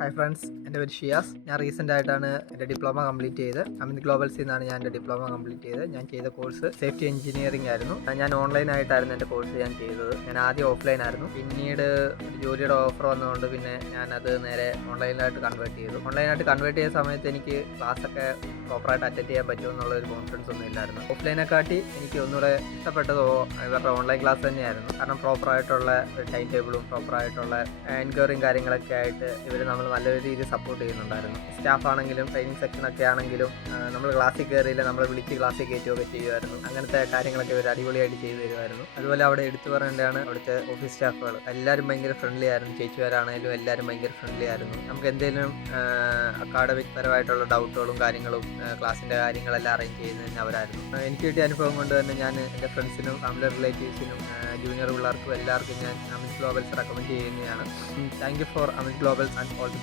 Hi friends, എൻ്റെ പേര് ഷിയാസ്. ഞാൻ റീസെൻ്റ് ആയിട്ടാണ് എൻ്റെ ഡിപ്ലോമ കംപ്ലീറ്റ് ചെയ്ത്. അമിത് ഗ്ലോബൽസിൽ നിന്നാണ് ഞാൻ എൻ്റെ ഡിപ്ലോമ കംപ്ലീറ്റ് ചെയ്തത്. ഞാൻ ചെയ്ത കോഴ്സ് സേഫ്റ്റി എഞ്ചിനീയറിംഗ് ആയിരുന്നു. ഞാൻ ഓൺലൈനായിട്ടായിരുന്നു എൻ്റെ കോഴ്സ് ഞാൻ ചെയ്തത്. ഞാൻ ആദ്യം ഓഫ്ലൈൻ ആയിരുന്നു. പിന്നീട് ഒരു ജോലിയുടെ ഓഫർ വന്നതുകൊണ്ട് പിന്നെ ഞാനത് നേരെ ഓൺലൈനായിട്ട് കൺവേർട്ട് ചെയ്തു. ഓൺലൈനായിട്ട് കൺവേർട്ട് ചെയ്ത സമയത്ത് എനിക്ക് ക്ലാസ്സൊക്കെ പ്രോപ്പറായിട്ട് അറ്റൻഡ് ചെയ്യാൻ പറ്റുമെന്നുള്ളൊരു കോൺഫിഡൻസ് ഒന്നും ഇല്ലായിരുന്നു. ഓഫ്ലൈനെക്കാട്ടി എനിക്ക് ഒന്നുകൂടെ ഇഷ്ടപ്പെട്ടതോ ഇവരുടെ ഓൺലൈൻ ക്ലാസ് തന്നെയായിരുന്നു. കാരണം പ്രോപ്പറായിട്ടുള്ള ടൈം ടേബിളും പ്രോപ്പറായിട്ടുള്ള എൻക്വയറിയും കാര്യങ്ങളൊക്കെ ആയിട്ട് ഇവർ നമ്മൾ നല്ല രീതിയിൽ സപ്പോർട്ട് ചെയ്യുന്നുണ്ടായിരുന്നു. സ്റ്റാഫ് ആണെങ്കിലും ട്രെയിനിങ് സെക്ഷനൊക്കെ ആണെങ്കിലും നമ്മൾ ക്ലാസ്സിൽ കയറിയില്ല, നമ്മളെ വിളിച്ച് ക്ലാസ്സിൽ കയറ്റുകയൊക്കെ ചെയ്യുമായിരുന്നു. അങ്ങനത്തെ കാര്യങ്ങളൊക്കെ ഇവർ അടിപൊളിയായിട്ട് ചെയ്തു തരുമായിരുന്നു. അതുപോലെ അവിടെ എടുത്തു പറയേണ്ടതാണ് അവിടുത്തെ ഓഫീസ് സ്റ്റാഫുകൾ. എല്ലാവരും ഭയങ്കര ഫ്രണ്ട്ലി ആയിരുന്നു. ചേച്ചിമാരാണെങ്കിലും എല്ലാവരും ഭയങ്കര ഫ്രണ്ട്ലി ആയിരുന്നു. നമുക്ക് എന്തെങ്കിലും അക്കാഡമിക് പരമായിട്ടുള്ള ഡൗട്ടുകളും കാര്യങ്ങളും ക്ലാസ്സിൻ്റെ കാര്യങ്ങളെല്ലാം അറേഞ്ച് ചെയ്യുന്നതിന് അവരായിരുന്നു. എനിക്ക് കിട്ടിയ അനുഭവം കൊണ്ട് തന്നെ ഞാൻ എൻ്റെ ഫ്രണ്ട്സിനും ഫാമിലി റിലേറ്റീവ്സിനും ജൂനിയർ പിള്ളേർക്കും എല്ലാവർക്കും ഞാൻ അമിത് ഗ്ലോബൽസ് റെക്കമെൻഡ് ചെയ്യുന്നതാണ്. Thank you for Amit Globals and all the best.